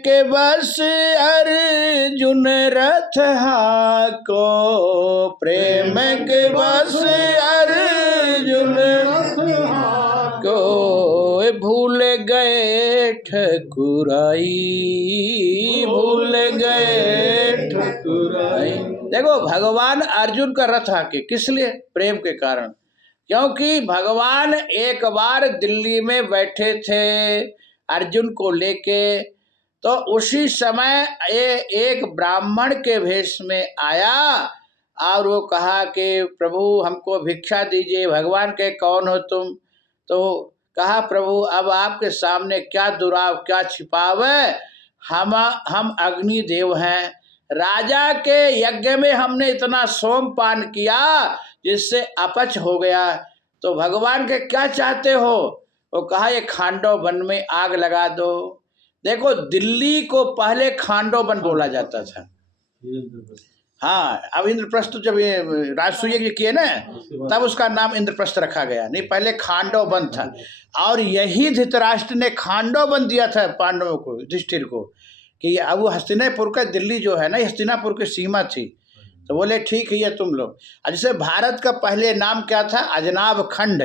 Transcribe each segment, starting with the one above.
के बस अर्जुन रथ हाको, प्रेम के बस अर्जुन रथ हाको, भूल गए ठकुराई, भूल गए ठकुराई। देखो भगवान अर्जुन का रथ हाके, किस लिए? प्रेम के कारण। क्योंकि भगवान एक बार दिल्ली में बैठे थे अर्जुन को लेके, तो उसी समय एक ब्राह्मण के भेष में आया और वो कहा कि प्रभु हमको भिक्षा दीजिए। भगवान के कौन हो तुम? तो कहा प्रभु अब आपके सामने क्या दुराव, क्या छिपाव है, हम अग्निदेव हैं, राजा के यज्ञ में हमने इतना सोमपान किया जिससे अपच हो गया, तो भगवान के क्या चाहते हो? वो कहा ये खांडव वन में आग लगा दो। देखो दिल्ली को पहले खांडव वन बोला जाता था। हाँ, अब इंद्रप्रस्थ जब ये राजसूय जी किए ना तब उसका नाम इंद्रप्रस्थ रखा गया, नहीं पहले खांडव वन था। और यही धृतराष्ट्र ने खांडव वन दिया था पांडवों को, युधिष्ठिर को, कि अब वो हस्तिनापुर का दिल्ली जो है ना, हस्तिनापुर की सीमा थी। तो बोले ठीक है ये तुम लोग। जैसे भारत का पहले नाम क्या था? अजनाब खंड।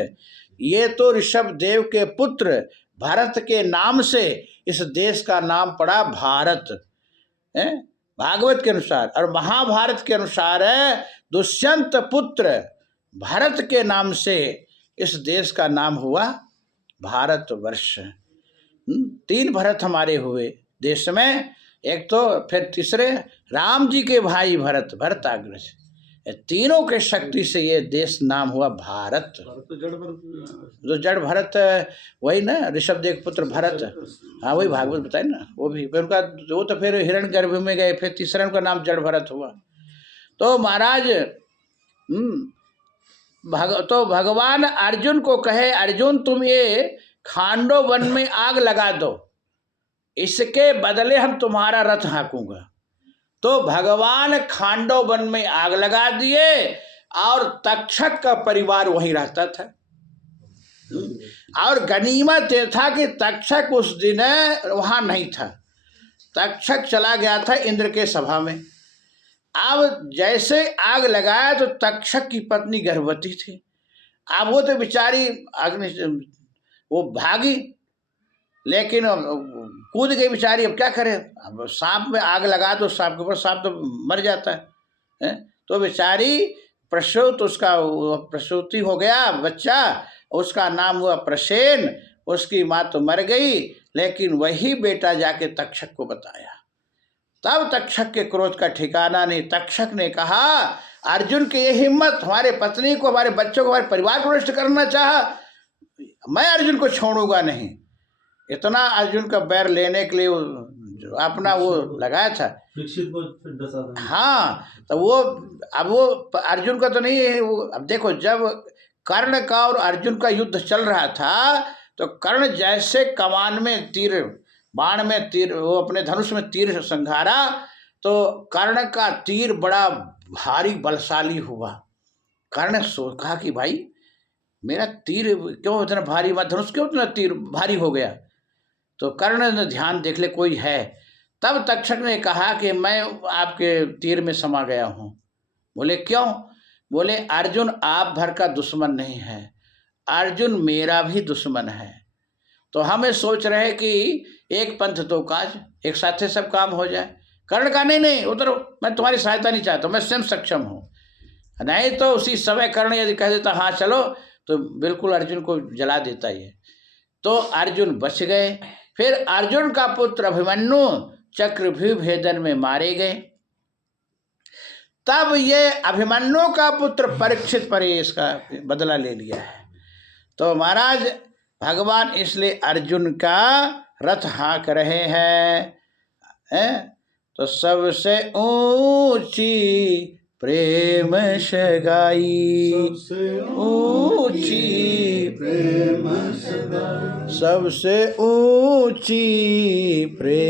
ये तो ऋषभ देव के पुत्र भरत के नाम से इस देश का नाम पड़ा भारत है भागवत के अनुसार। और महाभारत के अनुसार है दुष्यंत पुत्र भरत के नाम से इस देश का नाम हुआ भारतवर्ष। 3 भरत हमारे हुए देश में, एक तो फिर तीसरे राम जी के भाई भरत, भरताग्रज, तीनों के शक्ति से ये देश नाम हुआ भारत। जो जड़ भरत वही ना, ऋषभ देव पुत्र भरत, हाँ वही भागवत बताए ना। वो भी उनका वो तो फिर हिरण्यगर्भ में गए, फिर तीसरा उनका नाम जड़ भरत हुआ। तो महाराज तो भगवान अर्जुन को कहे अर्जुन तुम ये खांडव वन में आग लगा दो, इसके बदले हम तुम्हारा रथ हाँकूंगा। तो भगवान खांडव वन में आग लगा दिए और तक्षक का परिवार वहीं रहता था। और गनीमत ये था कि तक्षक उस दिन वहाँ नहीं था, तक्षक चला गया था इंद्र के सभा में। अब जैसे आग लगाया तो तक्षक की पत्नी गर्भवती थी। अब वो तो बेचारी अग्नि वो भागी, लेकिन कूद गई बेचारी। अब क्या करे, अब सांप में आग लगा दो, सांप के ऊपर, सांप तो मर जाता है। तो बेचारी प्रसूत, उसका प्रसूति हो गया बच्चा, उसका नाम हुआ प्रसेन। उसकी माँ तो मर गई, लेकिन वही बेटा जाके तक्षक को बताया। तब तक्षक के क्रोध का ठिकाना नहीं। तक्षक ने कहा अर्जुन की ये हिम्मत, हमारे पत्नी को, हमारे बच्चों को, हमारे परिवार को नष्ट करना चाहा, मैं अर्जुन को छोड़ूंगा नहीं। इतना अर्जुन का बैर लेने के लिए अपना वो लगाया था। हाँ, तो वो अब वो अर्जुन का तो नहीं है वो। अब देखो जब कर्ण का और अर्जुन का युद्ध चल रहा था तो कर्ण जैसे कमान में तीर, बाण में तीर, वो अपने धनुष में तीर संघारा, तो कर्ण का तीर बड़ा भारी बलशाली हुआ। कर्ण ने कहा कि भाई मेरा तीर क्यों इतना भारी, धनुष क्यों इतना तीर भारी हो गया? तो कर्ण ने ध्यान देख ले कोई है। तब तक्षक ने कहा कि मैं आपके तीर में समा गया हूँ। बोले क्यों? बोले अर्जुन आप भर का दुश्मन नहीं है, अर्जुन मेरा भी दुश्मन है। तो हमें सोच रहे कि एक पंथ दो काज, एक साथ सब काम हो जाए। कर्ण का नहीं उधर मैं तुम्हारी सहायता नहीं चाहता, मैं स्वयं सक्षम हूँ। नहीं तो उसी समय कर्ण यदि कह देता हाँ चलो, तो बिल्कुल अर्जुन को जला देता ये। तो अर्जुन बच गए। फिर अर्जुन का पुत्र अभिमन्यु चक्रव्यूह भेदन में मारे गए। तब ये अभिमन्यु का पुत्र परीक्षित पर इसका बदला ले लिया है। तो महाराज भगवान इसलिए अर्जुन का रथ हाँक रहे हैं। तो सबसे ऊंची प्रेम सगाई, ऊंची प्रेम सगाई, सबसे ऊंची प्रेम